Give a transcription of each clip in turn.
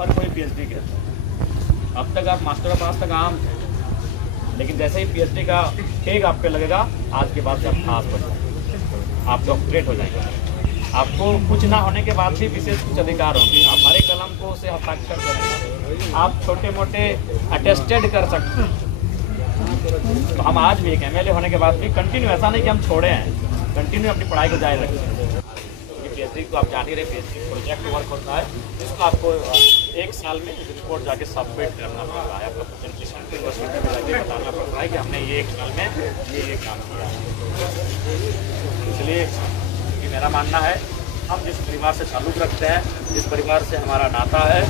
हर कोई पीएचडी कहता है। अब तक आप मास्टर के पास तक आम थे, लेकिन जैसे ही पीएचडी का ठेक आप पे लगेगा, आज के बाद से आप खास बन जाएंगे, आप डॉक्टरेट हो जाएंगे। आपको कुछ ना होने के बाद भी विशेष कुछ अधिकार होंगे। आप हरे कलम को से हस्ताक्षर करेंगे, आप छोटे मोटे अटेस्टेड कर सकते हैं। तो हम आज भी एक एमएलए होने के बाद भी कंटिन्यू, ऐसा नहीं कि हम छोड़े हैं, कंटिन्यू अपनी पढ़ाई को जारी रखते हैं। पीएचडी को आप जान ही रहे, पीएचडी प्रोजेक्ट वर्क होता है, जिसको आपको 1 साल में रिपोर्ट जाके सबमिट करना पड़ता है। आपका प्रेजेंटेशन यूनिवर्सिटी में जाके बताना पड़ता है कि हमने ये 1 साल में ये काम किया है। इसलिए मेरा मानना है, हम जिस परिवार से ताल्लुक़ रखते हैं, जिस परिवार से हमारा नाता है,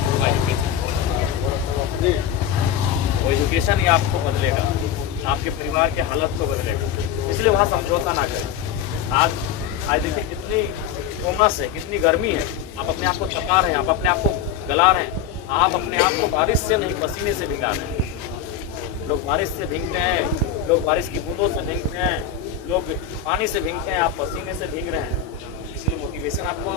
वो एजुकेशन ही आपको बदलेगा, आपके परिवार के हालत को बदलेगा। इसलिए वहाँ समझौता ना करें। आज देखिए कितनी उमस है, कितनी गर्मी है, आप अपने आप को तपा रहे हैं, आप अपने आप को गला रहे हैं, आप अपने आप को बारिश से नहीं पसीने से भिगा रहे हैं। लोग बारिश से भीगते हैं, लोग बारिश की बूंदों से भीगते हैं, लोग पानी से भीगते हैं, आप पसीने से भीग रहे हैं। इसलिए मोटिवेशन आपको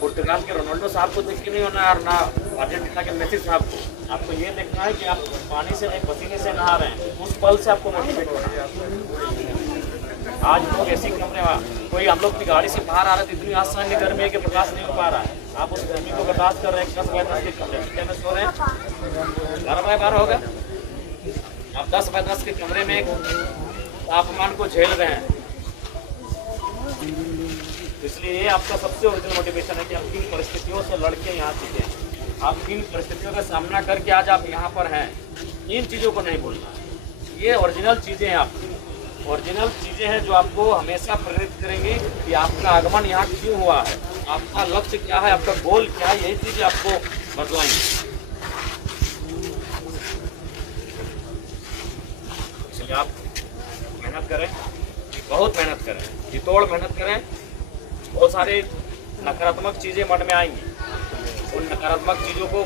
पुर्तगाल के रोनाल्डो साहब को देख के नहीं होना, और ना अर्जेंटीना के मेसी साहब को। आपको ये देखना है कि आप पानी से नहीं पसीने से नहा रहे हैं, उस पल से आपको मोटिवेट होना है। आज लोग ऐसी कमरे में, कोई हम लोग की गाड़ी से बाहर आ रहे थे, इतनी आसानी गर्मी है कि बर्दाश्त नहीं हो पा रहा है। आप उस गर्मी को बर्दाश्त कर रहे हैं, 10 बाय 10 के कमरे में सो रहे हैं, 12 बाय 12 होगा। आप 10 बाय 10 के कमरे में तापमान को झेल रहे हैं। इसलिए ये आपका सबसे ओरिजिनल मोटिवेशन है कि आप किन परिस्थितियों से लड़के यहाँ सीखे, आप किन परिस्थितियों का सामना करके आज आप यहाँ पर हैं। इन चीज़ों को नहीं भूलना, ये ओरिजिनल चीज़ें हैं, आपकी ओरिजिनल चीज़ें हैं जो आपको हमेशा प्रेरित करेंगी कि आपका आगमन यहाँ क्यों हुआ है, आपका लक्ष्य क्या है, आपका गोल क्या है। यही चीज़ें आपको बदलाएंगी। इसलिए आप मेहनत करें, बहुत मेहनत करें, जितोड़ मेहनत करें। बहुत सारे नकारात्मक चीज़ें मन में आएंगी, उन नकारात्मक चीज़ों को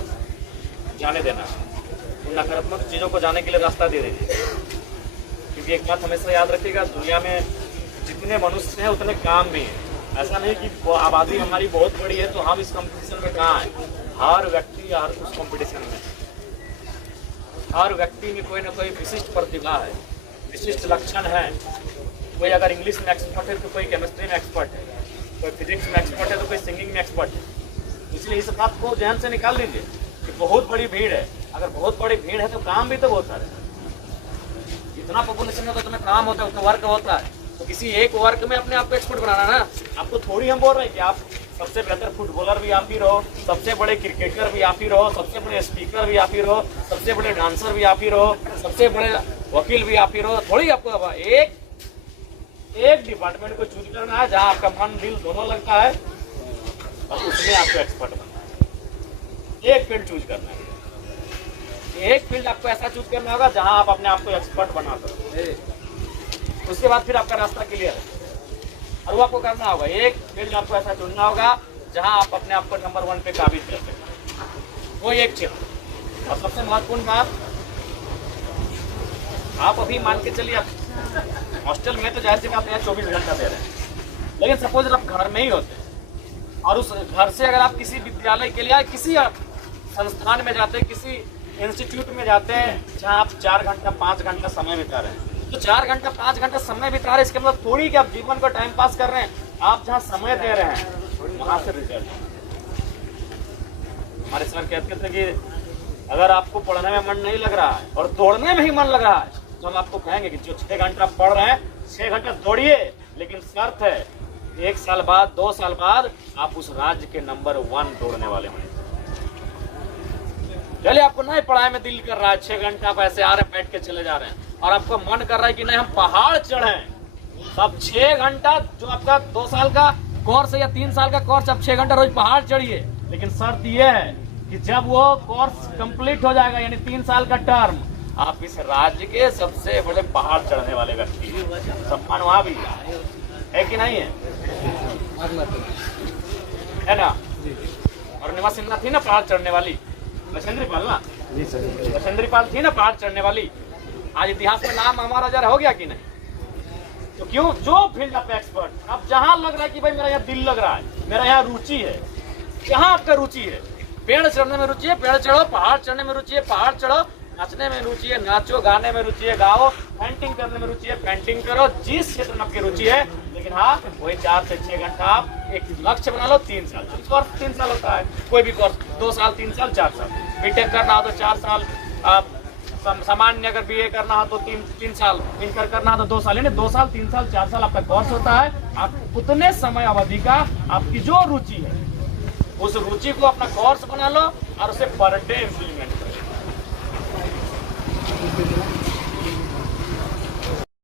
जाने देना, उन नकारात्मक चीज़ों को जाने के लिए रास्ता दे दीजिए। क्योंकि एक बात हमेशा याद रखिएगा, दुनिया में जितने मनुष्य हैं उतने काम भी हैं। ऐसा नहीं कि आबादी हमारी बहुत बड़ी है तो हम इस कंपटीशन में कहाँ हैं। हर व्यक्ति हर उस कंपटीशन में, हर व्यक्ति में कोई ना कोई विशिष्ट प्रतिभा है, विशिष्ट लक्षण है। कोई अगर इंग्लिश में एक्सपर्ट है तो कोई केमिस्ट्री में एक्सपर्ट है, कोई फिजिक्स में एक्सपर्ट है तो कोई सिंगिंग में एक्सपर्ट है। इसलिए इस बात को ध्यान से निकाल लीजिए कि बहुत बड़ी भीड़ है। अगर बहुत बड़ी भीड़ है तो काम भी तो बहुत सारे हैं। इतना पॉपुलेशन में तो इतना काम होता है, उतना वर्क होता है। तो किसी एक वर्क में अपने आप को एक्सपर्ट बनाना ना। आपको थोड़ी हम बोल रहे हैं कि आप सबसे बेहतर फुटबॉलर भी आप ही रहो, सबसे बड़े क्रिकेटर भी आप ही रहो, सबसे बड़े स्पीकर भी आप ही रहो, सबसे बड़े डांसर भी आप ही रहो, सबसे बड़े वकील भी आप ही रहो। थोड़ी आपको एक डिपार्टमेंट को चूज करना है जहाँ आपका मन दिल दोनों लगता है, और उसमें आपको एक्सपर्ट बनना है। एक फील्ड चूज करना है, एक फील्ड आपको ऐसा चूज करना होगा जहां आप अपने आप को एक्सपर्ट बना सको। उसके बाद फिर आपका रास्ता क्लियर है। और वो आपको करना होगा, एक फील्ड आपको ऐसा चुनना होगा जहां आप अपने आप को नंबर 1 पे काबिज कर सकें। वो एक क्षेत्र। और सबसे महत्वपूर्ण बात, आप अभी मान के चलिए आप हॉस्टल में तो जैसे आप यहाँ 24 घंटा दे रहे हैं, लेकिन सपोज आप घर में ही होते और उस घर से अगर आप किसी विद्यालय के लिए किसी संस्थान में जाते, किसी इंस्टीट्यूट में जाते हैं जहाँ आप 4 घंटा 5 घंटा समय बिता रहे हैं, तो 4 घंटा 5 घंटा समय बिता रहे हैं, इसके मतलब थोड़ी कि आप जीवन को टाइम पास कर रहे हैं। आप जहाँ समय दे रहे हैं वहाँ से रिजल्ट। हमारे सर कहते थे कि अगर आपको पढ़ने में मन नहीं लग रहा है और दौड़ने में ही मन लग रहा है तो हम आपको कहेंगे कि जो 6 घंटा पढ़ रहे हैं 6 घंटा दौड़िए, लेकिन शर्त है 1 साल बाद 2 साल बाद आप उस राज्य के नंबर 1 दौड़ने वाले होंगे। चलिए आपको नहीं पढ़ाई में दिल कर रहा है, 6 घंटा आप ऐसे आ रहे हैं, बैठ के चले जा रहे हैं, और आपको मन कर रहा है कि नहीं हम पहाड़ चढ़ें, अब 6 घंटा जो आपका 2 साल का कोर्स है या 3 साल का कोर्स, आप 6 घंटा रोज पहाड़ चढ़िए। लेकिन शर्त यह है कि जब वो कोर्स कंप्लीट हो जाएगा, यानी 3 साल का टर्म, आप इस राज्य के सबसे बड़े पहाड़ चढ़ने वाले व्यक्ति, सम्मान वहां भी है कि नहीं है ना। और निमा सिन्हा थी ना पहाड़ चढ़ने वाली, बचेंद्री पाल ना, बचेंद्री पाल थी ना पहाड़ चढ़ने वाली। आज इतिहास में नाम हमारा जरा हो गया कि नहीं? तो क्यों, जो फील्ड आप एक्सपर्ट, अब जहां लग रहा है कि भाई मेरा यहाँ दिल लग रहा है, मेरा यहाँ रुचि है, जहां आपका रुचि है पेड़ चढ़ने में रुचि है, पेड़ चढ़ो। पहाड़ चढ़ने में रुचि है, पहाड़ चढ़ो। नाचने में रुचि है, नाचो। गाने में रुचि है, गाओ। पेंटिंग करने में रुचि है, पेंटिंग करो। जिस क्षेत्र में आपकी रुचि है, लेकिन हाँ वही 4 से 6 घंटा आप एक लक्ष्य बना लो। 3 साल कोर्स 3 साल होता है, कोई भी कोर्स 2 साल, 3 साल, 4 साल। बीटेक करना हो तो 4 साल, सामान्य अगर बीए करना हो तो 3 साल, इंटर करना हो तो 2 साल, यानी 2 साल, 3 साल, 4 साल आपका कोर्स होता है। आप उतने समय अवधि का आपकी जो रुचि है उस रुचि को अपना कोर्स बना लो और उसे पर डे इम्प्लीमेंट करो।